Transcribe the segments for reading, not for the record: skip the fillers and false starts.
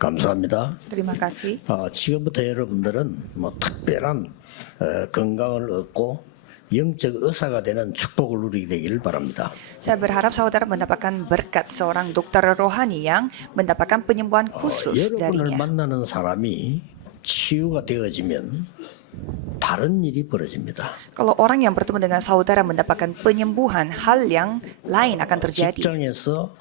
감사합니다. Terima kasih. 지금부터 여러분들은 특별한 건강을 얻고 영적 의사가 되는 축복을 누리게 되기를 바랍니다. Saya berharap saudara mendapatkan berkat seorang dokter rohani yang mendapatkan penyembuhan khusus 여러분을 darinya. 만나는 사람이 치유가 되어지면 다른 일이 벌어집니다. Kalau orang yang bertemu dengan saudara mendapatkan penyembuhan, hal yang lain akan terjadi. 직장에서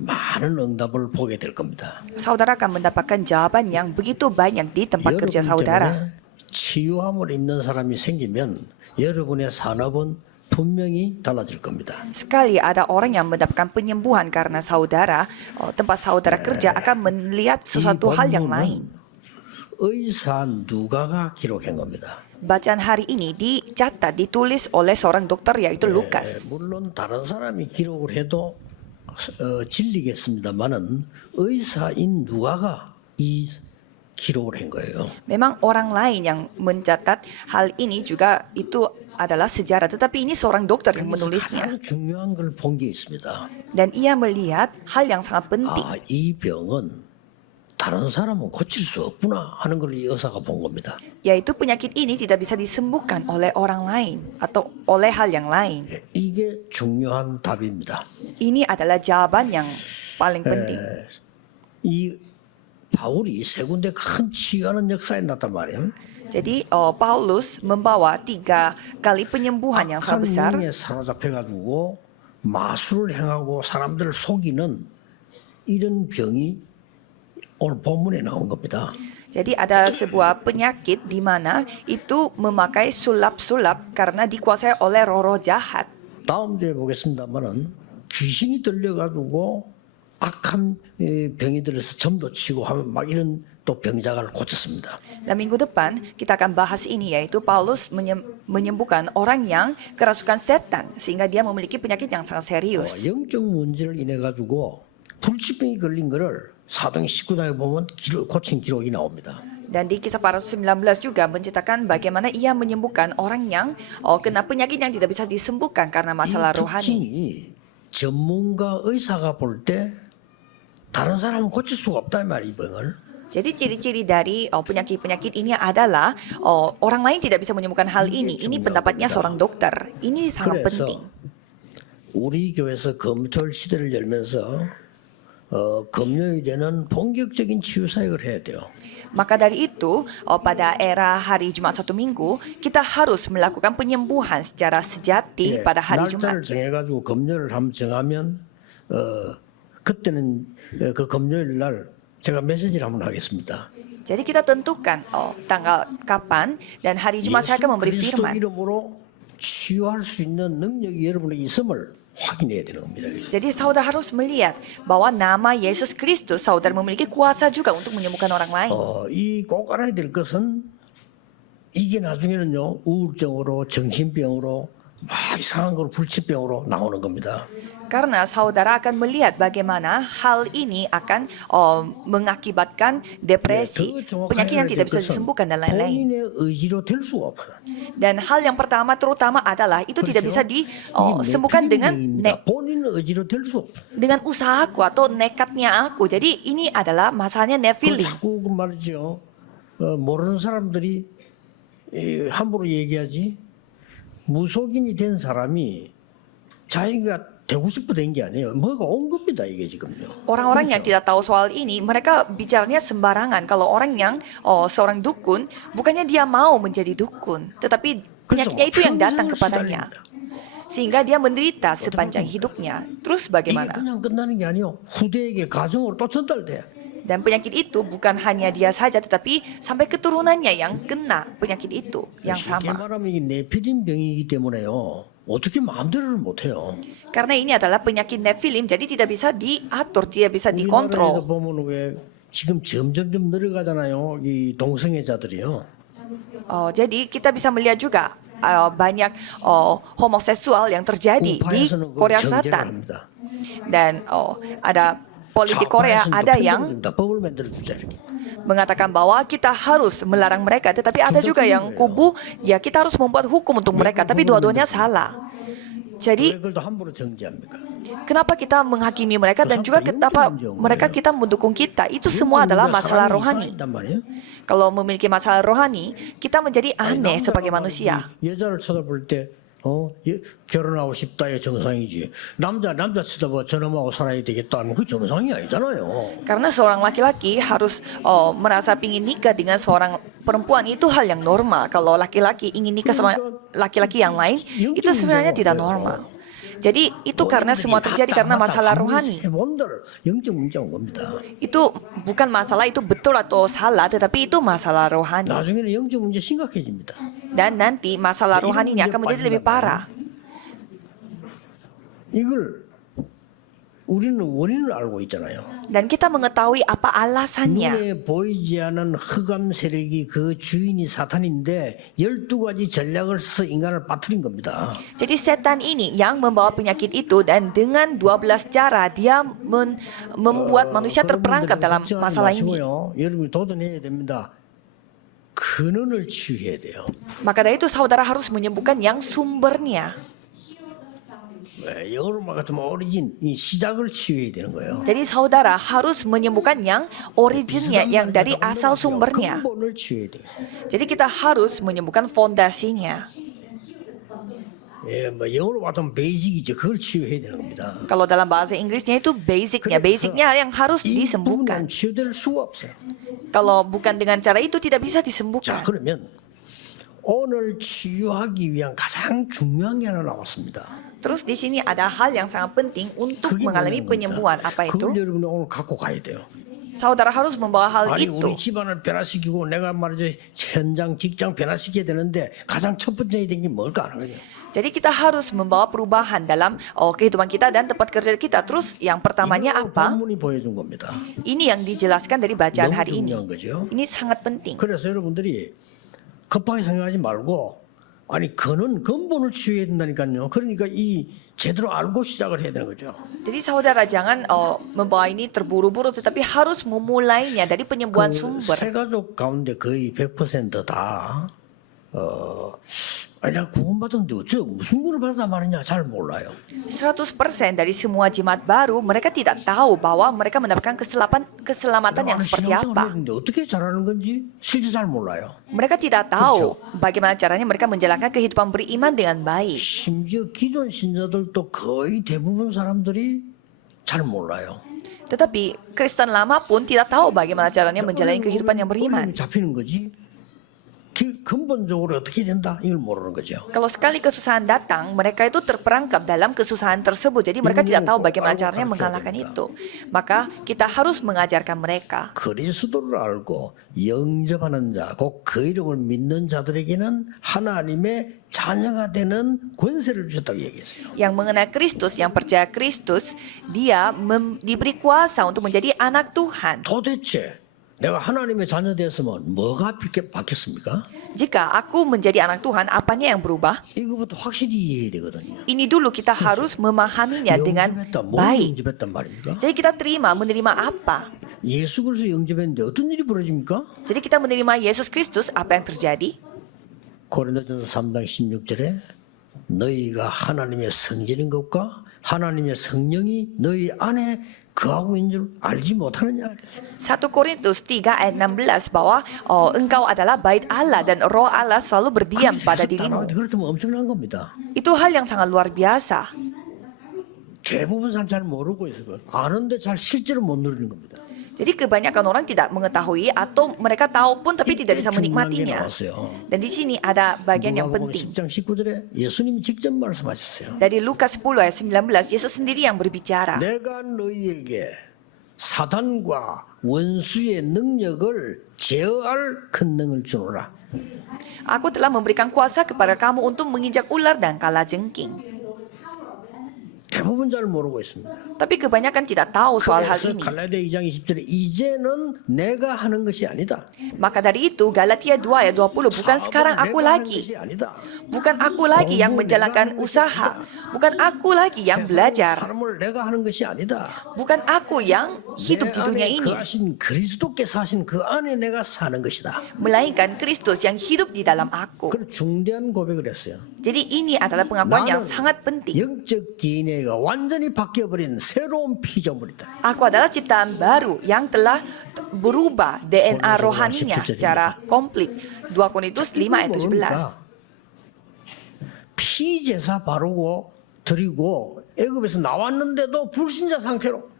많은 응답을 보게 될 겁니다. Saudara akan mendapatkan jawaban yang begitu banyak di tempat kerja 여러분 saudara. 때문에 치유함을 입는 사람이 생기면 여러분의 산업은 분명히 달라질 겁니다. Sekali ada orang yang mendapatkan penyembuhan karena saudara, tempat saudara kerja akan melihat sesuatu hal yang lain. 의사 누가가 기록한 겁니다. Bacaan hari ini dicatat, ditulis oleh seorang dokter yaitu Lukas. 물론 다른 사람이 기록을 해도 진리겠습니다만은 의사인 누가가 이 기록을 한 거예요. Memang orang lain yang mencatat hal ini juga itu adalah sejarah, tetapi ini seorang dokter yang menulisnya. 가장 중요한 걸 본 게 있습니다. Dan ia melihat hal yang sangat penting. 이 병은 다른 사람은 고칠 수 없구나 하는 걸 이 의사가 본 겁니다. Yaitu penyakit ini tidak bisa disembuhkan oleh orang lain atau oleh hal yang lain. 이게 중요한 답입니다. Ini adalah jawaban yang paling penting. 이 바울이 세 군데 큰 치유하는 역사에 났단 말이에요. Jadi Paulus membawa 3 kali penyembuhan yang sangat besar. 에 사로잡혀가지고 마술을 행하고 사람들을 속이는 이런 병이 오늘 본문에 나온 겁니다. Jadi ada sebuah penyakit di mana itu memakai sulap-sulap karena dikuasai oleh roh-roh jahat. 다음 주에 보겠습니다만은 귀신이 들려가지고 악한 병이 들어서 점도 치고 하면 막 이런 또 병자가를 고쳤습니다. Dan minggu depan kita akan bahas ini, yaitu Paulus menyembuhkan orang yang kerasukan setan sehingga dia memiliki penyakit yang sangat serius. 영적 문제를 인해 가지고 불치병이 걸린 거를 사도행 19장에 보면 고친 기록이 나옵니다. Dan di kisah para Rasul 19 juga menceritakan bagaimana ia menyembuhkan orang yang kena penyakit yang tidak bisa disembuhkan karena masalah 이 rohani. 특징이 전문가 의사가 볼 때 다른 사람은 고칠 수가 없다 이 말이에요, 이 병을. Jadi ciri-ciri dari penyakit-penyakit ini adalah orang lain tidak bisa menyembuhkan hal ini. Ini pendapatnya seorang dokter. Ini sangat penting. 우리 교회에서 금토일 시대를 열면서 금요일에는 본격적인 치유 사역을 해야 돼요. Maka dari itu, pada era hari Jumat Satu Minggu, kita harus melakukan penyembuhan secara sejati pada hari 날짜를 Jumat. 정해가지고 금요일을 한번 정하면 그때는 그 금요일 날 제가 메시지를 한번 하겠습니다. Jadi kita tentukan tanggal kapan dan hari Jumat saya akan memberi 그리스도 firman. 이름으로 치유할 수 있는 능력이 여러분에게 있음을 확인해야 되는 겁니다. Jadi saudara harus melihat bahwa nama Yesus Kristus saudara memiliki kuasa juga untuk menyembuhkan orang lain. 꼭 알아야 될 것은 이게 나중에는요 우울증으로 정신병으로 막 이상한 걸 불치병으로 나오는 겁니다. Karena saudara akan melihat bagaimana hal ini akan mengakibatkan depresi, penyakit yang tidak bisa disembuhkan dan lain-lain. 본인의 의지로 될 수가 없어요. Dan hal yang pertama terutama adalah itu tidak bisa disembuhkan dengan 본인의 의지로 될 수 없어요. dengan usahaku atau nekatnya aku. Jadi ini adalah masalahnya nephilim. 자꾸 그 말이죠. 모르는 사람들이 함부로 얘기하지. 무속인이 된 사람이 자기가 되고 싶어 된 게 아니에요. 뭐가 온 겁니다 이게 지금요. Orang-orang yang tidak tahu soal ini, mereka bicaranya sembarangan. Kalau orang yang seorang dukun, bukannya dia mau menjadi dukun, tetapi penyakitnya itu yang datang kepadanya. Sehingga dia menderita sepanjang hidupnya. Terus 이게 bagaimana? 그냥 끝나는 게 아니요. 후대에게 가정으로 또 전달돼. Dan penyakit itu bukan hanya dia saja, tetapi sampai keturunannya yang kena penyakit itu yang 쉽게 sama. 말하면 이게 네피림 병이기 때문에요. 어떻게 마음대로를 못해요. Karena ini adalah penyakit nephilim, jadi tidak bisa diatur, tidak bisa 우리나라에도 dikontrol. 보면 왜 지금 점점점 늘어가잖아요. 이 동성애자들이요. Jadi kita bisa melihat juga banyak homoseksual yang terjadi di 우파에서는 Korea 정죄를 Selatan. 합니다. Dan ada politik Korea, 좌파에서는 ada 또 yang 편견을 줍니다. 법을 만들어 주자 이렇게. mengatakan bahwa kita harus melarang mereka, tetapi ada juga yang kubu, ya kita harus membuat hukum untuk mereka, tapi dua-duanya salah. Jadi 왜 그걸 또 함부로 정지합니까? kenapa kita menghakimi mereka dan juga kenapa mereka kita mendukung kita? Itu semua adalah masalah rohani. 있단 말이에요. Kalau memiliki masalah rohani, kita menjadi aneh sebagai manusia. 여자를 쳐다볼 때 결혼하고 싶다의 정상이지. 남자 쳐다봐 저놈하고 살아야 되겠다 하면 그 정상이 아니잖아요. Karena seorang laki-laki harus merasa ingin nikah dengan seorang perempuan itu hal yang normal. Kalau laki-laki ingin nikah sama laki-laki yang lain, itu sebenarnya tidak normal. Jadi itu karena semua terjadi karena masalah rohani. 원들 영적 문제가 온 겁니다. Itu bukan masalah itu betul atau salah, tetapi itu masalah rohani. 나중에는 영적 문제 심각해집니다. Dan nanti masalah rohani ini akan menjadi lebih parah. 이걸 우리는 원인을 알고 있잖아요. Dan kita mengetahui apa alasannya. 눈에 보이지 않은 흑암 세력이 그 주인이 사탄인데 12가지 전략을 써서 인간을 빠뜨린 겁니다. Jadi setan ini yang membawa penyakit itu dan dengan 12 cara dia membuat manusia terperangkap dalam 걱정하지 masalah ini. 마시고요. 여러분이 도전해야 됩니다. 근원을 치유해야 돼요. Maka dari itu saudara harus menyembuhkan yang sumbernya. 영어로 말하면 오리진, 이 시작을 치유해야 되는 거예요. Jadi saudara harus menyembuhkan yang originnya, yang dari asal sumbernya. 근본을 치유해야 돼요. Jadi kita harus menyembuhkan fondasinya. 예, 뭐 영어로 말하면 베이직이죠. 그걸 치유해야 되는 겁니다. Kalau dalam bahasa Inggrisnya itu basicnya yang harus 이 부분은 disembuhkan. 치유될 수가 없어요. Kalau bukan dengan cara itu tidak bisa 자, disembuhkan. 그러면 오늘 치유하기 위한 가장 중요한 게 하나 나왔습니다. Terus di sini ada hal yang sangat penting untuk 그게 mengalami 뭐냐면 penyembuhan. Apa itu? 그걸 여러분이 오늘 갖고 가야 돼요. Saudara harus membawa hal 아니 itu. 우리 집안을 변화시키고 내가 말이죠 현장 직장 변화시켜야 되는데 가장 첫 번째 해야 되는 게 뭘까 하는 거죠. Jadi kita harus membawa perubahan dalam kehidupan kita dan tempat kerja kita. Terus yang pertamanya 이거 apa? 본문이 보여준 겁니다. Ini yang dijelaskan dari bacaan 너무 hari ini. 중요한 거죠. Ini sangat penting. 그래서 여러분들이 급하게 생각하지 말고 아니 근본을 치유해야 된다니까요. 그러니까 이 제대로 알고 시작을 해야 되는 거죠. Jadi saudara jangan membawa ini terburu-buru, tetapi harus memulainya dari penyembuhan sumber. 세 가족 가운데 거의 100%다 아니 나 구원받았는데 어째 무슨 구원을 받았단 말이냐 잘 몰라요. 100% dari semua jemaat baru, mereka tidak tahu bahwa mereka mendapatkan keselamatan yang seperti apa. 근데 어떻게 잘하는 건지 실제 잘 몰라요. Mereka tidak tahu bagaimana caranya mereka menjalankan kehidupan beriman dengan baik. 심지어 기존 신자들도 거의 대부분 사람들이 잘 몰라요. Tetapi Kristen lama pun tidak tahu bagaimana caranya menjalani kehidupan yang beriman. 어려움이 잡히는 거지. 근본적으로 어떻게 된다 이걸 모르는 거죠. Kalau sekali kesusahan datang, mereka itu terperangkap dalam kesusahan tersebut. Jadi mereka tidak tahu bagaimana caranya mengalahkan itu. Maka kita harus mengajarkan mereka. 그리스도를 알고 영접하는 자, 곧 그 이름을 믿는 자들에게는 하나님의 자녀가 되는 권세를 주셨다고 얘기했어요. Yang mengenal Kristus, yang percaya Kristus, dia diberi kuasa untuk menjadi anak Tuhan. 도대체 내가 하나님의 자녀 되었으면 뭐가 바뀌었습니까? Jika aku menjadi anak Tuhan, apanya yang berubah? 이거부터 확실히 이해해야 되거든요. Ini dulu kita harus memahaminya dengan 영접했다, 뭘 baik. 영접했단 말입니까? Jadi kita menerima apa? 예수 그리스도 영접했는데 어떤 일이 벌어집니까? Jadi kita menerima Yesus Kristus, apa yang terjadi? 고린도전서 3장 16절에 너희가 하나님의 성전인 것과 하나님의 성령이 너희 안에 거하고 있는 줄 알지 못하느냐. 1 Korintus 3 ayat 16 bahwa engkau adalah bait Allah dan roh Allah selalu berdiam pada dirimu. 그렇다면 엄청난 겁니다. Itu hal yang sangat luar biasa. 대부분 사람 잘 모르고 있어요. 아는데 잘 실제로 못 누리는 겁니다. Jadi kebanyakan orang tidak mengetahui atau mereka tahu pun tapi tidak bisa 중요한 게 menikmatinya. 나왔어요. Dan di sini ada bagian yang 누가복음 penting. 10장 19절에 예수님이 직접 말씀하셨어요. Dari Lukas 10 ayat 19, Yesus sendiri yang berbicara. 내가 너희에게 사단과 원수의 능력을 제어할 큰 능을 주노라. Aku telah memberikan kuasa kepada kamu untuk menginjak ular dan kalajengking. 대부분 잘 모르고 있습니다. Tapi kebanyakan tidak tahu soal hal 그래서 ini. 갈라디아 2장 20절에 이제는 내가 하는 것이 아니다. Maka dari itu Galatia 2 ayat 20, bukan sekarang aku 내가 하는 lagi. 것이 아니다. Bukan aku lagi yang menjalankan usaha. Bukan aku lagi yang belajar. 삶을 내가 하는 것이 아니다. Bukan aku yang hidup di dunia 내 안에 ini. 거하신 그리스도께서 하신 그 안에 내가 사는 것이다. Melainkan Kristus yang hidup di dalam aku. 그런 중대한 고백을 했어요. Jadi ini adalah pengakuan yang 나는 sangat penting. 영적 DNA가 완전히 바뀌어버린 새로운 피조물이다. Aku adalah ciptaan baru yang telah berubah DNA rohaninya secara komplit. 2 Korintus 5 ayat 17. 피제사 바르고 드리고 애굽에서 나왔는데도 불신자 상태로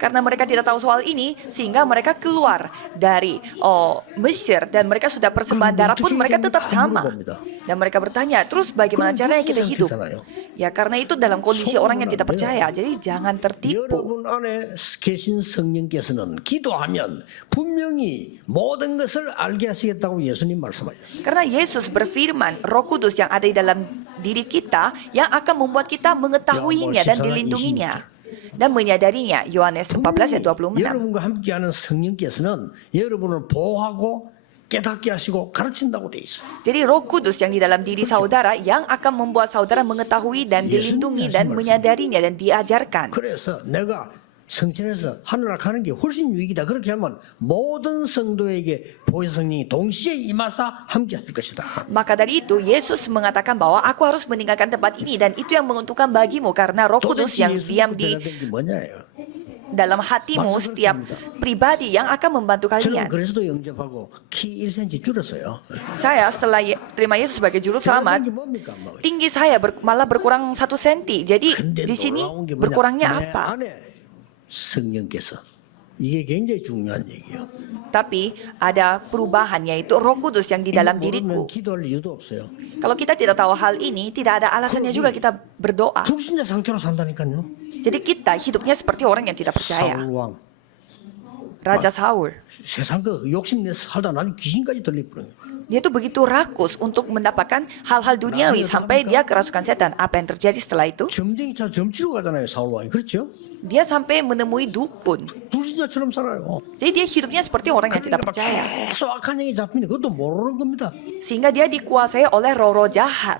Karena mereka tidak tahu soal ini, sehingga mereka keluar dari Mesir dan mereka sudah persembahan darah pun mereka tetap sama. Dan mereka bertanya, terus bagaimana caranya kita hidup? Ya karena itu dalam kondisi orang yang tidak percaya, jadi jangan tertipu. 여러분 안에 계신 성령께서는 기도하면 분명히 모든 것을 알게 하시겠다고 예수님 말씀하셨어요. Karena Yesus berfirman, Roh Kudus yang ada di dalam diri kita yang akan membuat kita mengetahuinya dan dilindunginya dan menyadarinya. Yohanes 14 ayat 26. 여러분과 함께하는 성령께서는 여러분을 보호하고 깨닫게 하시고 가르친다고 돼 있어요. Jadi Roh Kudus yang di dalam diri saudara yang akan membuat saudara mengetahui dan dilindungi dan menyadarinya dan diajarkan. 그래서 내가 성천에서 하늘나라 가는 게 훨씬 유익이다. 그렇게 하면 모든 성도에게 보혜사 성령이 동시에 임하사 함께 하실 것이다. Maka dari itu Yesus mengatakan bahwa aku harus meninggalkan tempat ini dan itu yang menguntungkan bagimu karena Roh Kudus 도대체 yang diam di 게 뭐냐요? dalam hatimu setiap pribadi yang akan membantu 저는 kalian. 그래서도 영접하고 키 1cm 줄었어요. Saya setelah terima Yesus sebagai juru selamat, 이게 뭡니까? 뭐. tinggi saya malah berkurang 1 senti. Jadi 근데 di sini 놀라운 게 뭐냐? berkurangnya 내 apa? 안에 성령께서 이게 굉장히 중요한 얘기예요. Tapi ada perubahan yaitu Roh Kudus yang di dalam diriku. 모르면 기도할 이유도 없어요. Kalau kita tidak tahu hal ini, tidak ada alasannya juga kita berdoa. 불신자 상태로 산다니까요. Jadi kita hidupnya seperti orang yang tidak percaya. 사울 왕 Raja Saul, 세상 그 욕심 내서 살다 나는 귀신까지 들리거든요. dia tuh begitu rakus untuk mendapatkan hal-hal duniawi sampai dia kerasukan setan. Apa yang terjadi setelah itu? 점쟁이차 점치러 가잖아요, 사울 왕이. 그렇죠? Dia sampai menemui dukun. 불신자처럼 살아요. Jadi dia hidupnya seperti orang yang tidak 그러니까 막 percaya. 계속 악한 영이 잡히는 그것도 모르는 겁니다. Sehingga dia dikuasai oleh roh-roh jahat.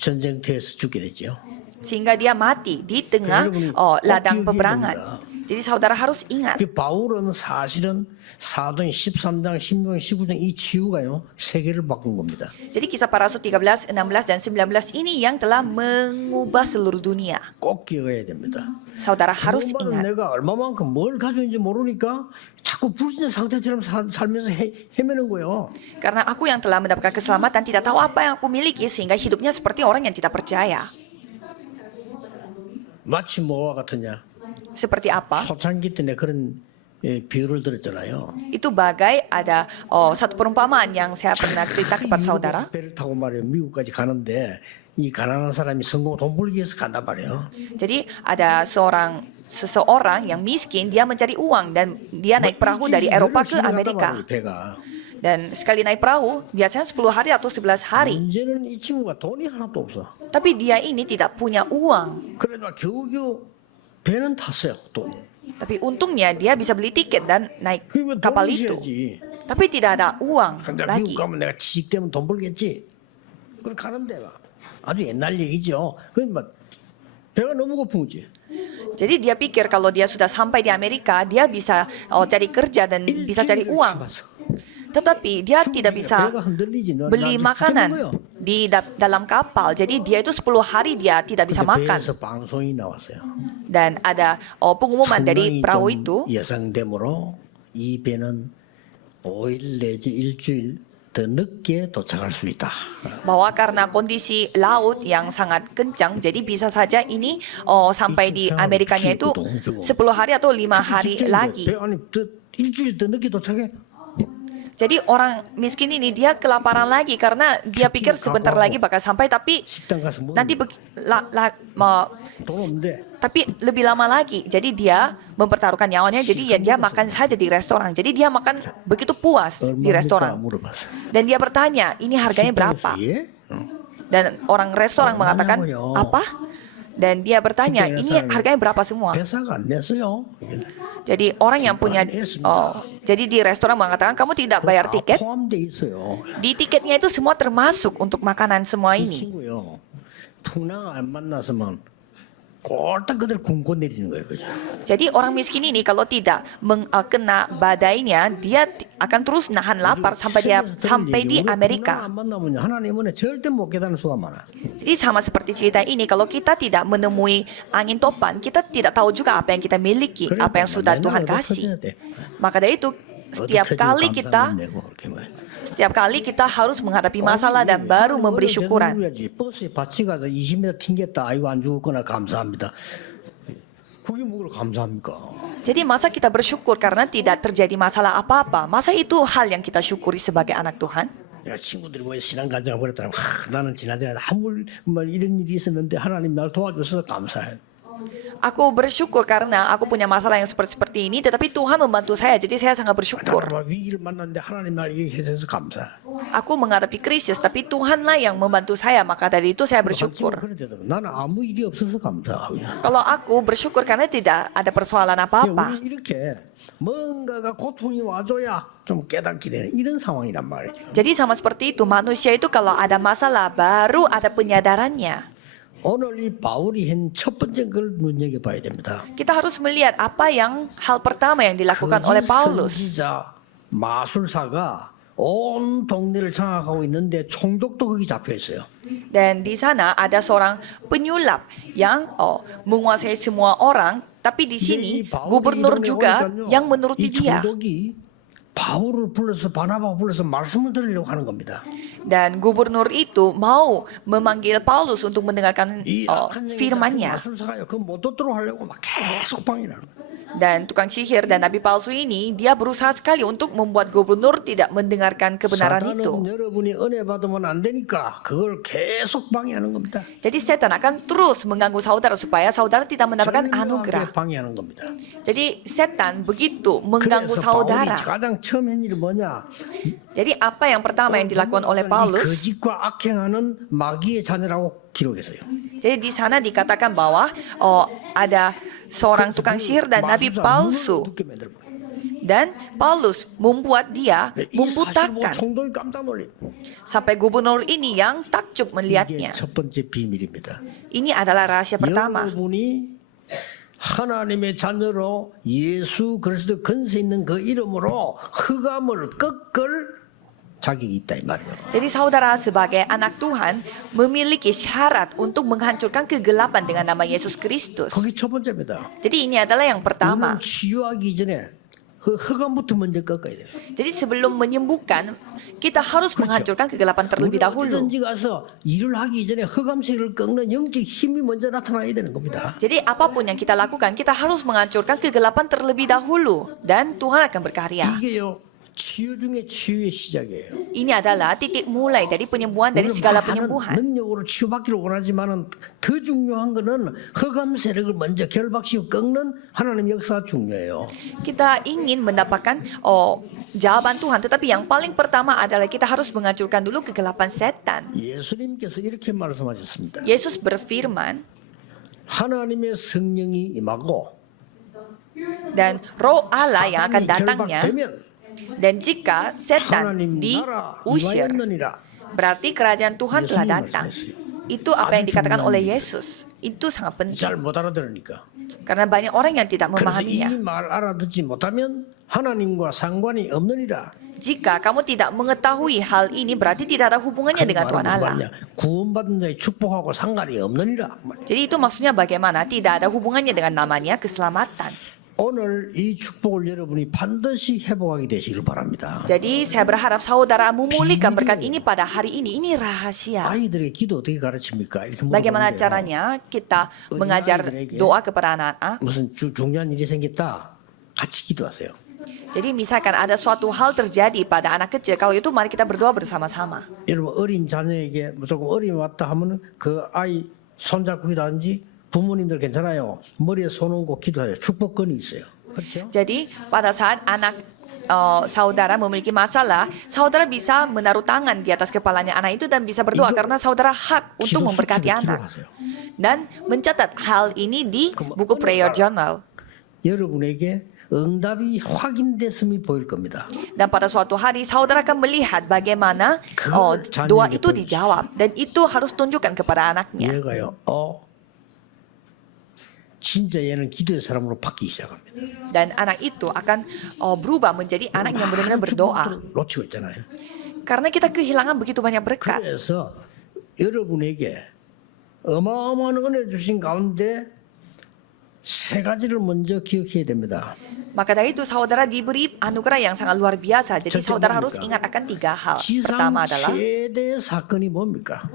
전쟁터에서 죽게 되죠. Sehingga dia mati di tengah ladang peperangan. Jadi saudara harus ingat. 그 바울은 사실은 사도행 13장, 16장, 19장 이 치유가요 세계를 바꾼 겁니다. Jadi kisah para rasul 13, 16, dan 19 ini yang telah mengubah seluruh dunia. 꼭 기억해야 됩니다. Saudara harus 그동안은 ingat. 내가 얼마만큼 뭘 가졌는지 모르니까 자꾸 불신자 상태처럼 살면서 헤매는 거예요. Karena aku yang telah mendapatkan keselamatan tidak tahu apa yang aku miliki sehingga hidupnya seperti orang yang tidak percaya. 마치 뭐와 같으냐? Seperti apa? 초창기 때 내가 그런 비유를 들었잖아요. Itu bagai ada satu perumpamaan yang saya pernah cerita kepada saudara. 배를 타고 말이에요. 미국까지 가는데 이 가난한 사람이 성공 돈 벌기 위해서 간단 말이에요. Jadi ada seseorang yang miskin, dia mencari uang dan dia naik perahu dari Eropa ke Amerika. 배가. Dan sekali naik perahu biasanya 10 hari atau 11 hari. 문제는 이 친구가 돈이 하나도 없어. Tapi dia ini tidak punya uang. 그래도 겨우겨우 배는 탔어요. 또. Tapi untungnya dia bisa beli tiket dan naik 그러면 kapal 돈을 itu. 줘야지. Tapi tidak ada uang 근데 lagi. 미국 가면 내가 취직되면 돈 벌겠지. 그럼 가는 데가 아주 옛날 얘기죠. 그러니까 배가 너무 고픈 거지. Jadi dia pikir kalau dia sudah sampai di Amerika, dia bisa cari kerja dan bisa cari uang. Tetapi dia tidak bisa beli makanan di dalam kapal. Jadi dia itu 10 hari dia tidak bisa makan. 배에서 방송이 나왔어요. Dan ada pengumuman dari perahu itu. 예상되므로 이 배는 5일 내지 일주일 더 늦게 도착할 수 있다. Bahwa karena kondisi laut yang sangat kencang, jadi bisa saja ini sampai di Amerikanya itu 10 hari atau 5 hari lagi. 배 안에 일주일 더 늦게 도착해. Jadi orang miskin ini dia kelaparan lagi karena dia pikir sebentar lagi bakal sampai, tapi 식당 가서 먹는 nanti 돈 없는데 tapi lebih lama lagi. Jadi dia mempertaruhkan nyawanya. Jadi ya dia makan saja di restoran. Jadi dia makan begitu puas di restoran. 물어봤어요. Dan dia bertanya, ini harganya berapa? 예? Dan orang restoran mengatakan, apa? Dan dia bertanya, ini harganya berapa semua? 회사가 안 냈어요. Jadi orang yang punya, jadi di restoran mengatakan, kamu tidak bayar 다 tiket? 포함돼 있어요. Di tiketnya itu semua termasuk untuk makanan semua 이 ini. 친구요. 풍랑 안 만났으면 꼴딱 그대로 굶고 내리는 거예요. 그죠? Jadi orang miskin ini kalau tidak kena badainya, dia akan terus nahan lapar sampai dia sampai di Amerika. 안 만나면 하나님 은혜 절대 못 깨닫는 수가 많아. Jadi sama seperti cerita ini, kalau kita tidak menemui angin topan, kita tidak tahu juga apa yang kita miliki, apa yang sudah Tuhan kasih. Maka dari itu, setiap kali kita harus menghadapi masalah dan baru memberi syukuran. 버스에 같이 가서 20m 튕겼다. 아이고 안 죽었구나 감사합니다. 그게 뭐로 감사합니까? Jadi masa kita bersyukur karena tidak terjadi masalah apa-apa? Masa itu hal yang kita syukuri sebagai anak Tuhan? 내가 친구들이 뭐 신앙 간증을 벌였더라면 나는 지난번에 아무 말 이런 일이 있었는데 하나님 날 도와줘서 감사해. Aku bersyukur karena aku punya masalah yang seperti ini, tetapi Tuhan membantu saya, jadi saya sangat bersyukur. 나는 위기를 만났는데 하나님 날 이렇게 해줘서 감사해. Aku menghadapi krisis, tapi Tuhanlah yang membantu saya, maka dari itu saya bersyukur. 그런데도 나는 아무 일이 없어서 감사하고요. Kalau aku bersyukur karena tidak ada persoalan apa-apa. 우리 이렇게 뭔가가 고통이 와줘야 좀 깨닫게 되는 이런 상황이란 말이죠. Jadi sama seperti itu, manusia itu kalau ada masalah baru ada penyadarannya. 오늘 이 바울이 한 첫 번째 걸 눈여겨봐야 됩니다. Kita harus melihat apa yang hal pertama yang dilakukan oleh Paulus. 선지자 마술사가 온 동네를 장악하고 있는데 총독도 거기 잡혀 있어요. Dan di sana ada seorang penyulap yang menguasai semua orang, tapi di sini gubernur juga yang menuruti 이 dia. 총독이 바울을 불러서 바나바를 불러서 말씀을 들으려고 하는 겁니다. Dan gubernur itu mau memanggil Paulus untuk mendengarkan 이 악한 firman-Nya. 마술사가요. 그 못 듣도록 하려고 막 계속 방해하는 거예요. Dan tukang sihir dan nabi palsu ini, dia berusaha sekali untuk membuat gubernur tidak mendengarkan kebenaran itu. 사단은 여러분이 은혜 받으면 안 되니까 그걸 계속 방해하는 겁니다. Jadi setan akan terus mengganggu saudara supaya saudara tidak mendapatkan anugerah. 방해하는 겁니다. Jadi setan begitu mengganggu 그래서 바울이 saudara. 가장 처음 한 일이 뭐냐? Jadi apa yang pertama yang dilakukan oleh 이 Paulus? 거짓과 악행하는 마귀의 자녀라고 기록했어요. Jadi di sana dikatakan bahwa ada seorang tukang sihir dan nabi palsu. Dan Paulus membuat dia 이 사실 membutakan. 총독이 깜짝 놀래. Sampai gubernur ini yang takjub 이게 melihatnya. 첫 번째 비밀입니다. Ini adalah rahasia pertama. 여러분이 하나님의 자녀로 예수 그리스도 근세 있는 그 이름으로 흑암을 꺾을 자격이 있다 이 말이에요. Jadi saudara sebagai anak Tuhan memiliki syarat untuk menghancurkan kegelapan dengan nama Yesus Kristus. 그게 첫 번째입니다. Jadi ini adalah yang pertama. 우리는 치유하기 전에 흑암부터 먼저 꺾어야 돼요. Jadi sebelum menyembuhkan, kita harus menghancurkan kegelapan terlebih dahulu. 어디든지 가서 일을 하기 전에 흑암세를 꺾는 영적 힘이 먼저 나타나야 되는 겁니다. Jadi apapun yang kita lakukan, kita harus menghancurkan kegelapan terlebih dahulu. Dan Tuhan akan berkarya. 이게요 치유 중에 치유의 시작이에요. Ini adalah titik mulai dari penyembuhan dari 우리는 segala 많은 penyembuhan. 능력으로 치유받기를 원하지만은 더 중요한 거는 흑암 세력을 먼저 결박시키고 꺾는 하나님 역사가 중요해요. Kita ingin mendapatkan jawaban Tuhan, tetapi yang paling pertama adalah kita harus menghancurkan dulu kegelapan setan. 예수님께서 이렇게 말씀하셨습니다. Yesus berfirman, 하나님의 성령이 임하고 dan roh Allah yang akan 사단이 datangnya, 결박되면 dan jika setan 하나님 나라 diusir, 임하였느니라. berarti kerajaan Tuhan telah Yesus datang. 말씀했어요. Itu apa yang 아주 dikatakan 중요한 oleh 일이에요. Yesus. Itu sangat penting. 잘 못 알아들으니까. Karena banyak orang yang tidak 그래서 이 memahaminya. 말 알아듣지 못하면 하나님과 상관이 없느니라. Jika kamu tidak mengetahui hal ini, berarti tidak ada hubungannya dengan Tuhan Allah. 구원받은 자의 축복하고 상관이 없느니라. Jadi itu maksudnya bagaimana? Tidak ada hubungannya dengan namanya keselamatan. 오늘 이 축복을 여러분이 반드시 회복하게 되시길 바랍니다. Jadi saya berharap saudara memulihkan berkat ini pada hari ini. Ini rahasia. 아이들에게 기도 어떻게 가르칩니까? 이렇게 Bagaimana 물어보는데요. caranya kita mengajar doa kepada anak-anak? 무슨 중요한 일이 생겼다. 같이 기도하세요. Jadi misalkan ada suatu hal terjadi pada anak kecil, kalau itu mari kita berdoa bersama-sama. 여러분 어린 자녀에게 조금 어려움이 왔다 하면 그 아이 손잡고 기도하는지 부모님들 괜찮아요. 머리에 손 얹고 기도해요. 축복권이 있어요. 그렇죠? Jadi pada saat anak saudara memiliki masalah, saudara bisa menaruh tangan di atas kepalanya anak itu dan bisa berdoa karena saudara hak untuk 기도 memberkati 수치를 anak. 기록하세요. Dan mencatat hal ini di buku prayer journal. 여러분에게 응답이 확인됐음이 보일 겁니다. Dan pada suatu hari saudara akan melihat bagaimana doa itu dijawab dan itu harus tunjukkan kepada anaknya. 얘가요. 진짜 얘는 기도의 사람으로 바뀌기 시작합니다. Dan anak itu akan berubah menjadi anak yang benar-benar berdoa. 놓치고 있잖아요. Karena kita kehilangan begitu banyak berkat. 그래서 여러분에게 어마어마한 은혜를 주신 가운데 세 가지를 먼저 기억해야 됩니다. Maka dari itu saudara diberi anugerah yang sangat luar biasa. Jadi Contoh saudara 뭡니까? harus ingat akan 3 hal. 지상 Pertama adalah 최대 사건이 뭡니까?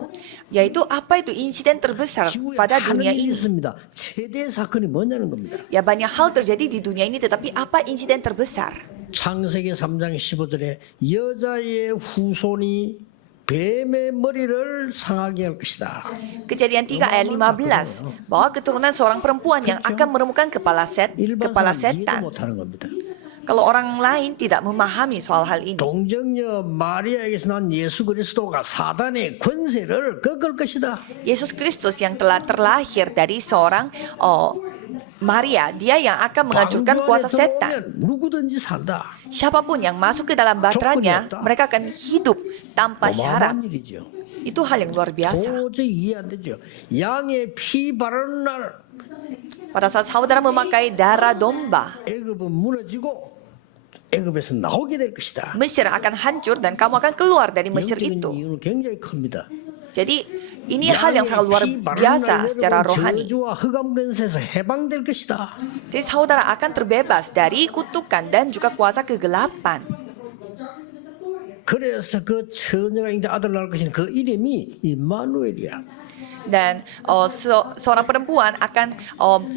yaitu apa itu insiden terbesar 지구에 pada 많은 dunia 일이 ini. 있습니다. 최대 사건이 뭐냐는 겁니다. Ya banyak hal terjadi di dunia ini tetapi apa insiden terbesar? 창세기 3장 15절에 여자의 후손이 뱀의 머리를 상하게 할 것이다. Kejadian 3 ayat 15 bahwa keturunan seorang perempuan yang akan meremukkan kepala 일반 kepala 사람 이해도 setan. 못하는 겁니다. Kalau orang lain tidak memahami soal hal ini. 동정녀 마리아에게서 난 예수 그리스도가 사단의 권세를 꺾을 것이다. Yesus Kristus yang telah terlahir dari seorang Maria, dia yang akan menghancurkan kuasa setan. 누구든지 산다. Siapapun yang masuk ke dalam baterainya, mereka akan hidup tanpa syarat. 어마어마한 일이죠. Itu hal yang luar biasa. 도저히 이해 안 되죠. 양의 피 바르는 날 Pada saat saudara memakai darah domba, 애굽은 무너지고 애굽에서 나오게 될 것이다. Mesir akan hancur dan kamu akan keluar dari Mesir 영적인 itu. 이유는 굉장히 큽니다. Jadi ini hal yang sangat luar biasa secara rohani. 저주와 흑암 근세에서 해방될 것이다. Jadi saudara akan terbebas dari kutukan dan juga kuasa kegelapan. 그래서 그 처녀가 이제 아들 낳을 것인 그 이름이 임마누엘이야. Dan seorang perempuan akan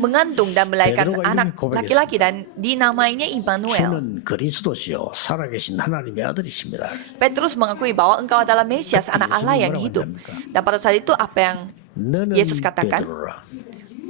mengandung dan melahirkan Pedro가 anak 이름이 고백했습니다. laki-laki dan dinamainya Immanuel. 주는 그리스도시요 살아계신 하나님의 아들이십니다. Petrus mengakui bahwa engkau adalah Mesias, anak Allah yang hidup. Dan pada saat itu apa yang 너는 Yesus katakan? 베드로라.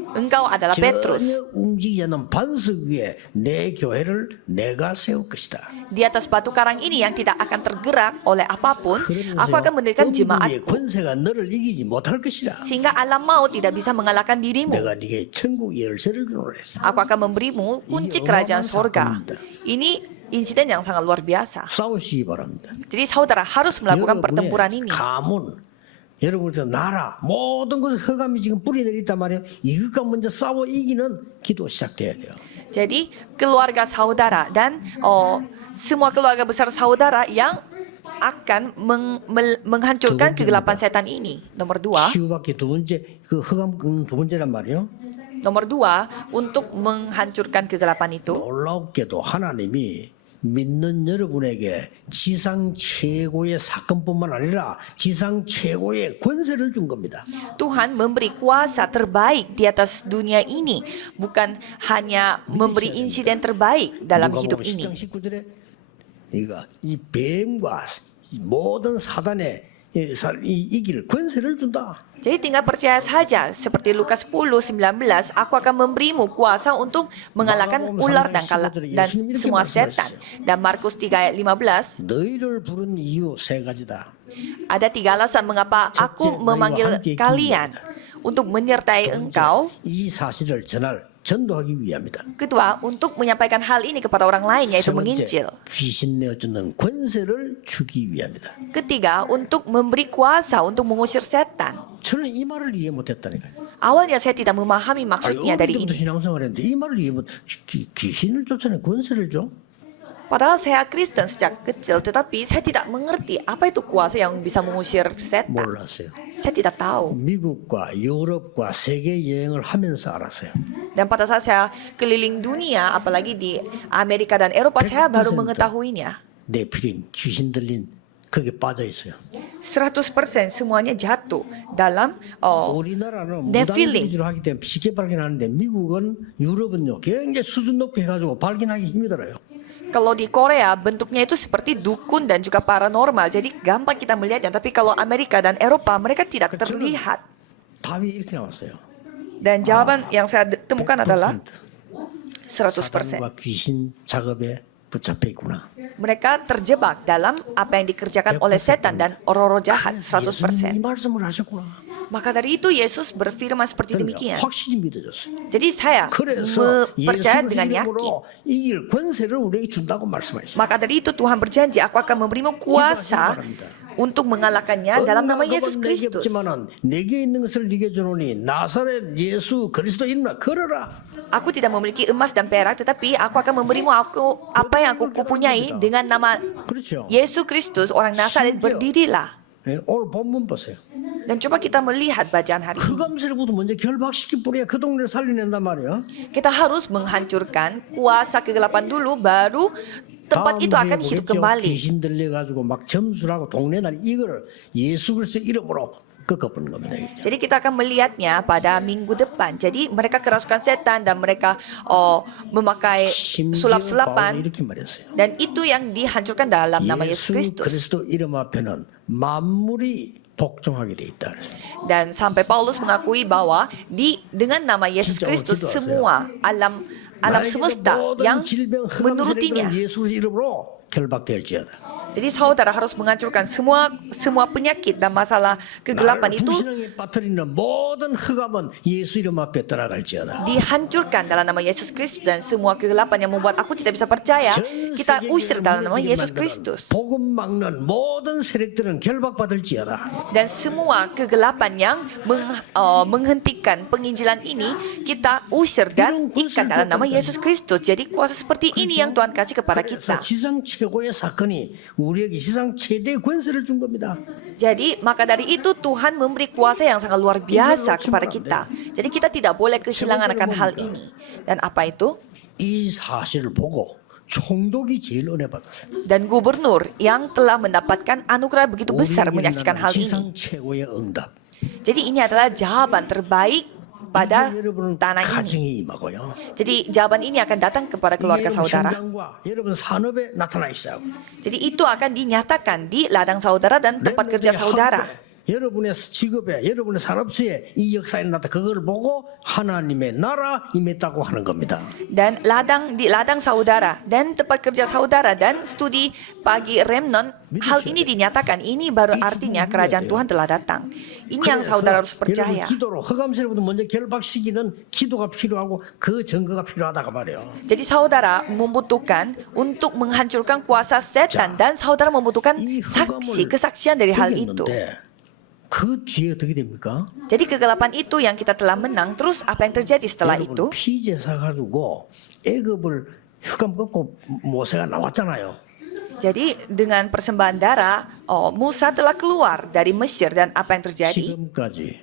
Engkau adalah Petrus. 전혀 움직이지 않는 반석 위에 내 교회를 내가 세울 것이다. Di atas batu karang ini yang tidak akan tergerak oleh apapun, aku akan mendirikan 어둠의 jemaatku. 권세가 너를 이기지 못할 것이라. Sehingga alam maut tidak bisa mengalahkan dirimu. 내가 네게 천국 열쇠를 주노라 했어. Aku akan memberimu kunci kerajaan sorga. Ini insiden yang sangat luar biasa. 싸우시기 바랍니다. Jadi saudara harus melakukan pertempuran ini. 가문, 여러분들 나라 모든 것을 흑암이 지금 뿌리내리단 말이에요. 이것과 먼저 싸워 이기는 기도 시작돼야 돼요. Jadi keluarga saudara dan semua keluarga besar saudara yang akan menghancurkan kegelapan setan ini. Nomor 2. 치유받기 두 번째 그 흑암 두 번째란 말이에요. Nomor 2, untuk menghancurkan kegelapan itu, 놀랍게도 하나님이 믿는 여러분에게 지상 최고의 사건뿐만 아니라 지상 최고의 권세를 준 겁니다. Tuhan memberi kuasa terbaik di atas dunia ini, bukan hanya memberi insiden terbaik dalam hidup ini. 10장 19절에 이 뱀과 모든 사단의 이길 권세를 준다. Jadi tinggal percaya saja, seperti Lukas 10:19, aku akan memberimu kuasa untuk mengalahkan ular dan semua setan. Dan Markus 3 ayat 15, 너희를 부른 이유 세 가지다. ada 3 alasan mengapa aku memanggil kalian untuk menyertai engkau. 이 사실을 전도하기 위함이다. Kedua, untuk menyampaikan hal ini kepada orang lain, yaitu 세 번째, menginjil. 귀신 내어주는 권세를 주기 위함이다. Ketiga, untuk memberi kuasa untuk mengusir setan. 저는 이 말을 이해 못했다니까요. Awalnya saya tidak memahami maksudnya dari 어릴 때부터 ini. 신앙생활했는데 이 말을 이해 못. 귀신을 쫓아내 권세를 줘? Padahal saya Kristen sejak kecil, tetapi saya tidak mengerti apa itu kuasa yang bisa mengusir setan. 몰랐어요. Saya tidak tahu. 미국과 유럽과 세계 여행을 하면서 알았어요. Dan pada saat saya keliling dunia, apalagi di Amerika dan Eropa, saya baru 100% mengetahuinya. 네피림 귀신 들린 거기에 빠져 있어요. 100% semuanya jatuh dalam 우리나라는 네필림. 무당 위주로 하기 때문에 쉽게 발견하는데 미국은 유럽은요 굉장히 수준 높게 해가지고 발견하기 힘들어요. Kalau di Korea bentuknya itu seperti dukun dan juga paranormal, jadi gampang kita melihatnya. Tapi kalau Amerika dan Eropa mereka tidak terlihat. 답이 이렇게 나왔어요. Dan jawaban yang saya temukan adalah 100%. 사단과 귀신 작업에 붙잡혀 있구나. Mereka terjebak dalam apa yang dikerjakan oleh setan dan roh-roh jahat. 예수님이 100%. 말씀을 하셨구나. Maka dari itu Yesus berfirman seperti 그러니까 demikian. 확실히 믿어졌어요. Jadi saya 그래서 percaya 예수를 dengan yakin. 이름으로 이길 권세를 우리에게 준다고 말씀하셨어요. Maka dari itu Tuhan berjanji, aku akan memberimu kuasa untuk mengalahkannya dalam nama Yesus 내게 Kristus. 없지만은 내게 있는 것을 네게 주노니 나사렛 예수 그리스도 이름으로 걸어라. Aku tidak memiliki emas dan perak, tetapi aku akan memberimu apa yang aku kupunyai dengan nama 그렇죠. Yesus Kristus, orang Nazaret, berdirilah. 예, 오늘 본문 보세요. Dan coba kita melihat bacaan hari ini. 흑암세력부터 먼저 결박시킨 뿌리야 그 동네를 살려낸단 말이야. Kita harus menghancurkan kuasa kegelapan dulu, baru tempat itu akan hidup kembali. 귀신 들려가지고 막 점수라고 동네 날 이거를 예수 그리스도 이름으로 꺾어버리는 겁니다. 이제. Jadi kita akan melihatnya pada minggu depan. Jadi mereka kerasukan setan dan mereka memakai 심지어 바울은 sulap-sulapan, 이렇게 말했어요. dan itu yang dihancurkan dalam nama Yesus 예수 Kristus. 그리스도 이름 앞에는 만물이 복종하게 돼 있다. Dan sampai Paulus mengakui bahwa dengan nama Yesus 진짜 Kristus 기도하세요. semua alam semesta yang menurutinya. 예수 이름으로 결박될지어다. Jadi saudara harus menghancurkan semua penyakit dan masalah kegelapan itu 불신앙에 빠뜨리는 모든 흑암은 예수 이름 앞에 떠나갈지어다. dihancurkan dalam nama Yesus Kristus, dan semua kegelapan yang membuat aku tidak bisa percaya kita usir dalam nama Yesus Kristus. 복음 막는 모든 세력들은 결박받을지어다. Dan semua kegelapan yang menghentikan penginjilan ini kita usir dan ikat dalam nama Yesus Kristus. Jadi kuasa seperti ini yang Tuhan kasih kepada 그래서 kita. 지상 최고의 사건이 우리에게 지상 최대의 권세를 준 겁니다. Jadi maka dari itu Tuhan memberi kuasa yang sangat luar biasa kepada kita. Jadi kita tidak boleh kehilangan akan hal ini. Dan apa itu? 이 사실을 보고 총독이 제일 은혜 받았어요. Dan gubernur yang telah mendapatkan anugerah begitu besar menyaksikan hal ini. 지상 최고의 응답. Jadi ini adalah jawaban terbaik pada 여러분 tanah ini. 가정에 임하고요. Jadi jawaban ini akan datang kepada keluarga 여러분 saudara. 현장과 여러분 산업에 나타나기 시작하고. Jadi itu akan dinyatakan di ladang saudara dan tempat kerja saudara. 여러분의 직업에 여러분의 산업시에 이 역사에 나타 그걸 보고 하나님의 나라 임했다고 하는 겁니다. Dan di ladang saudara dan tempat kerja saudara dan studi pagi Remnon, hal ini dinyatakan. Ini baru artinya kerajaan Tuhan telah datang. Ini yang saudara harus percaya. 여러분 기도로 흑암세력부터 먼저 결박시키는 기도가 필요하고 그 증거가 필요하다고 말이에요. Jadi saudara membutuhkan untuk menghancurkan kuasa setan, dan saudara membutuhkan kesaksian dari hal itu. 그 뒤에 어떻게 됩니까? Jadi kegelapan itu yang kita telah menang. Terus apa yang terjadi setelah 여러분 itu? 피제사 가지고 애굽을 흑암 꺾고 모세가 나왔잖아요. Jadi dengan persembahan darah, Musa telah keluar dari Mesir, dan apa yang terjadi? 지금까지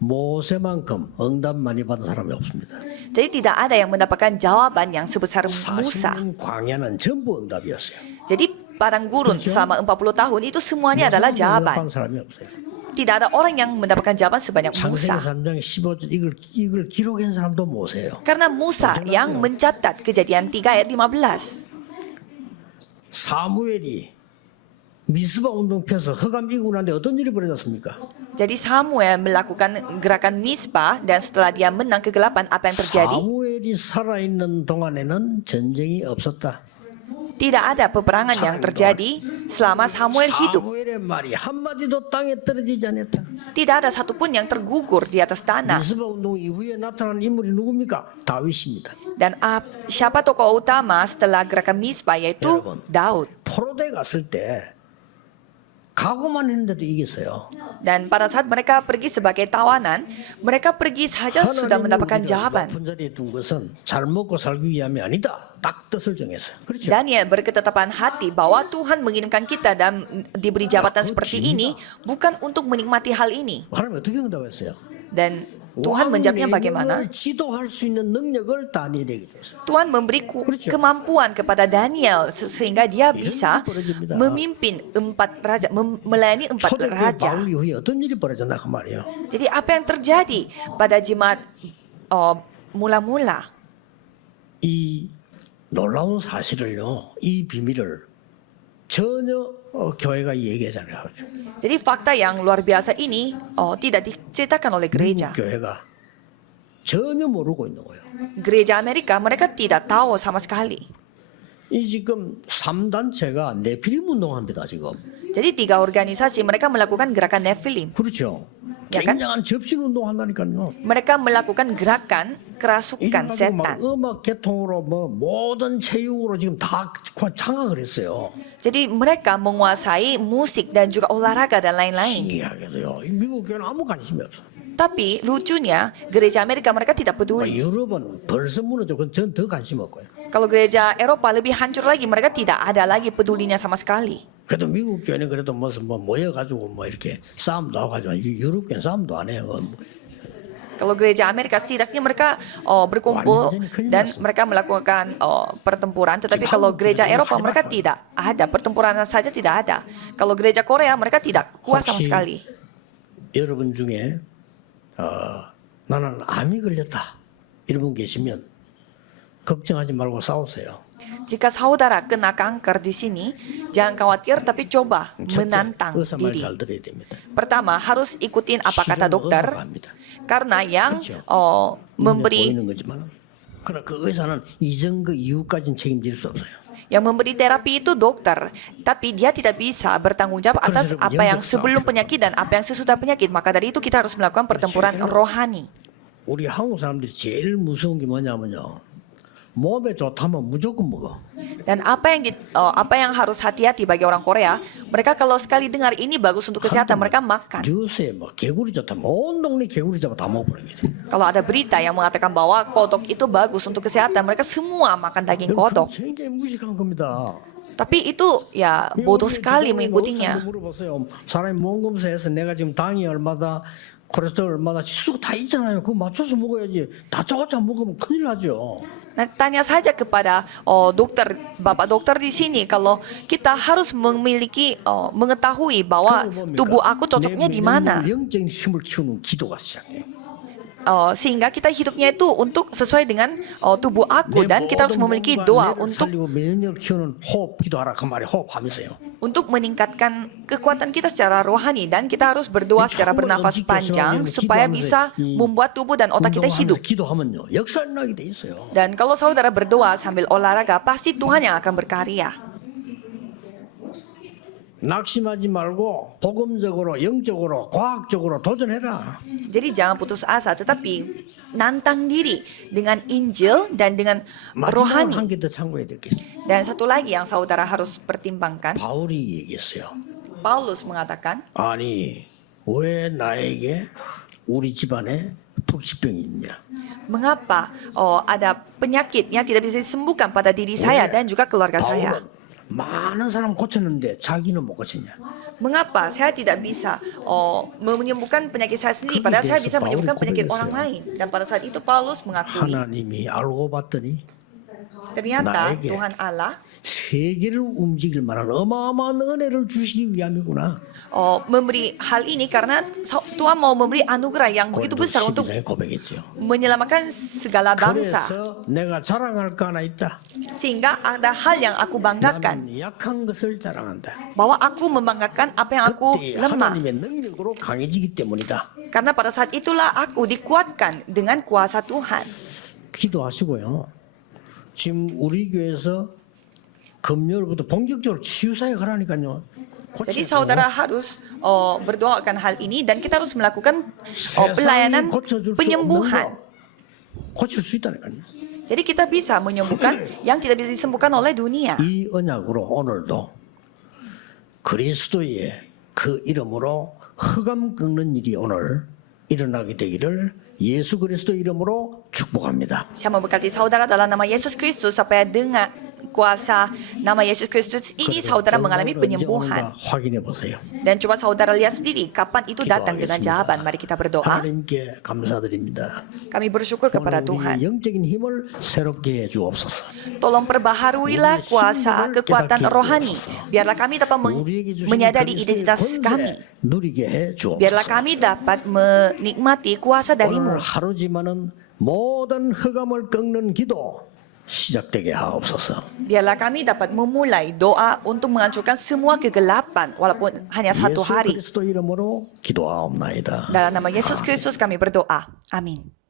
모세만큼 응답 많이 받은 사람이 없습니다. Jadi tidak ada yang mendapatkan jawaban yang sebesar Musa. 40년 광야는 전부 응답이었어요. Jadi padang gurun selama 40 tahun itu semuanya adalah jawaban. 응답한 사람이 없어요. Tidak ada orang yang mendapatkan jawaban sebanyak 창세기 Musa. 3장 15절 이걸 기록한 사람도 모세예요. Karena Musa yang mencatat Kejadian 3 ayat 15. 사무엘이 미스바 운동 펴서 흑암 이고 난데 어떤 일이 벌어졌습니까? Jadi Samuel melakukan gerakan Mispa, dan setelah dia menang kegelapan, apa yang terjadi? 사무엘이 살아있는 동안에는 전쟁이 없었다. Tidak ada peperangan yang terjadi selama Samuel hidup. 사무엘의 말이 한마디도 땅에 떨어지지 않았다. Tidak ada satupun yang tergugur di atas tanah. 미스바 운동 이후에 나타난 인물이 누굽니까? 다윗입니다. Dan siapa tokoh utama setelah gerakan Mispa, yaitu Daud. 포로대 갔을 때 각오만 했는데도 이겼어요. Dan pada saat mereka pergi sebagai tawanan, mereka pergi saja sudah mendapatkan jawaban. 높은 자리에 둔 것은 잘 먹고 살기 위함이 아니다. 딱 뜻을 정했어요. 그렇죠? Daniel berketetapan hati bahwa Tuhan mengirimkan kita dan diberi jabatan seperti ini bukan untuk menikmati hal ini. 하나님 어떻게 응답했어요? Dan Tuhan menjawabnya bagaimana? 지도할 수 있는 능력을 다니엘에게 줬어요. Tuhan memberi kemampuan kepada Daniel sehingga dia bisa memimpin 4 raja, melayani 4 초대교회 raja. 바울 이후에 어떤 일이 벌어졌나 그 말이에요. Jadi apa yang terjadi pada jemaat mula-mula? 이 놀라운 사실을요, 이 비밀을 전혀 교회가 얘기하잖아요. Jadi fakta yang luar biasa ini tidak diceritakan oleh gereja. 교회가 전혀 모르고 있는 거예요. Gereja Amerika mereka tidak tahu sama sekali. 이 지금 3단체가 네피림 운동합니다 지금. Jadi 3 organisasi mereka melakukan gerakan Nephilim. 그렇죠. Ya kan? 굉장한 접신 운동한다니까요. Mereka melakukan gerakan 이게 kerasukan 가지고 막 setan. 음악 계통으로 뭐 모든 체육으로 지금 다 장악을 했어요. Jadi mereka menguasai musik dan juga olahraga dan lain-lain. 신기하게도요. 이 미국 교회는 아무 관심이 없어. Tapi lucunya gereja Amerika mereka tidak peduli. 유럽은 벌써 무너져. 그건 전 더 관심 없고요. Kalau gereja Eropa lebih hancur lagi, mereka tidak ada lagi pedulinya sama sekali. 그래도 미국 교회는 그래도 무슨 뭐 모여가지고 뭐 이렇게 싸움도 하고 하지만 유럽 교회는 싸움도 안 해요. Kalau gereja Amerika setidaknya mereka berkumpul dan mereka melakukan pertempuran. Tetapi kalau gereja Eropa mereka tidak ada pertempuran saja tidak ada. Kalau gereja Korea mereka tidak kuat sama sekali. 여러분 중에 나는 암이 걸렸다 이런 분 계시면 걱정하지 말고 싸우세요. Jika saudara kena kanker di sini, jangan khawatir tapi coba menantang 의사 말 diri. 잘 들어야 됩니다. Pertama harus ikutin apa kata 실은 dokter, 의사가 합니다. karena yang 그렇죠. memberi 보이는 거지만 그러나 그 의사는 이전그 이후까지는 책임질 수 없어요. yang memberi terapi itu dokter, tapi dia tidak bisa bertanggung jawab atas Keren, apa yang yang sebelum penyakit dan apa yang sesudah penyakit. Maka dari itu kita harus melakukan pertempuran rohani. 우리 한국 사람들이 제일 무서운 게 뭐냐면요. 몸에 좋다면 무조건 먹어. Dan apa yang harus hati-hati bagi orang Korea, mereka kalau sekali dengar ini bagus untuk kesehatan, mereka makan. 뉴스에 뭐 개구리 좋다면 온 동네 개구리 잡아 다 먹어버리는 거지. Kalau ada berita yang mengatakan bahwa kodok itu bagus untuk kesehatan, mereka semua makan daging kodok. 굉장히 무식한 겁니다. Tapi itu ya bodoh sekali mengikutinya. 물어보세요. 사람이 몸 검사해서 내가 지금 당이 얼마다 콜레스테롤 얼마나 지수가 다 있잖아요. 그거 맞춰서 먹어야지. 다짜고짜 먹으면 큰일 나죠. Nah, tanya saja kepada dokter, bapak dokter di sini, kalau kita harus mengetahui bahwa tubuh aku cocoknya di mana. 영적인 힘을 키우는 기도가 시작해요. Sehingga kita hidupnya itu untuk sesuai dengan tubuh aku dan kita harus memiliki doa untuk 살리고 면역력 키우는 호흡 기도하라 그 말이 호흡하면서요. meningkatkan kekuatan kita secara rohani dan kita harus berdoa secara bernafas panjang supaya bisa membuat tubuh dan otak kita hidup. 기도하면요 역사 일어나게 돼 있어요. Dan kalau saudara berdoa sambil olahraga, pasti Tuhan yang akan berkarya. 낙심하지 말고 복음적으로 영적으로 과학적으로 도전해라. Jadi jangan putus asa, tetapi nantang diri dengan Injil dan dengan 마지막으로 rohani. 한 개 더 참고해야 될 게 있어요. Dan satu lagi yang saudara harus pertimbangkan, 바울이 얘기했어요. Paulus mengatakan, 아니 왜 나에게 우리 집안에 불치병이 있냐? mengapa ada penyakit yang tidak bisa disembuhkan pada diri saya dan juga keluarga saya? 바울은 많은 사람 고쳤는데 자기는 못 고쳤냐? Mengapa saya tidak bisa menyembuhkan penyakit saya sendiri, padahal saya bisa menyembuhkan penyakit orang lain? Dan pada saat itu Paulus mengakui, 하나님이 알고 봤더니 ternyata 나에게 Tuhan Allah 세계를 움직일 만한 어마어마한 은혜를 주시기 위함이구나. memberi hal ini karena Tuhan mau memberi anugerah yang begitu besar untuk 12장에 고백했죠. menyelamatkan segala bangsa. 그래서 내가 자랑할 거 하나 있다. Sehingga ada hal yang aku banggakan, 나는 약한 것을 자랑한다. bahwa aku membanggakan apa yang aku 그때 lemah. 하나님의 능력으로 강해지기 때문이다. Karena pada saat itulah aku dikuatkan dengan kuasa Tuhan. 기도하시고요. 지금 우리 교회에서 금요일부터 본격적으로 치유 사역 하라니까요. Jadi saudara harus berdoa akan hal ini dan kita harus melakukan 세상이 pelayanan 고쳐줄 수 penyembuhan. 없는 거 고칠 수 있다니까요. Jadi kita bisa menyembuhkan yang tidak bisa disembuhkan oleh dunia. 이 언약으로 오늘도 그리스도의 그 이름으로 흑암 꺾는 일이 오늘 일어나게 되기를 예수 그리스도 이름으로 축복합니다. Saya memberkati saudara dalam nama Yesus Kristus supaya dengan kuasa nama Yesus Kristus ini saudara mengalami penyembuhan. 확인해 보세요. Dan coba saudara lihat sendiri kapan itu datang dengan jawaban. Mari kita berdoa. 하나님께 감사드립니다. Kami bersyukur kepada 오늘 우리의 Tuhan. 영적인 힘을 새롭게 해 주옵소서. Tolong perbaharuilah kuasa kekuatan rohani. Biarlah kami dapat menyadari identitas kami. 누리게 해 Biarlah 주옵소서. kami dapat menikmati kuasa darimu. 오늘 하루지만은 모든 흑암을 꺾는 기도 시작되게 하옵소서. Biarlah kami dapat memulai doa untuk menghancurkan semua kegelapan walaupun hanya satu 예수 hari. 그리스도 이름으로 기도하옵나이다. Dalam nama Yesus Kristus kami berdoa. Amin.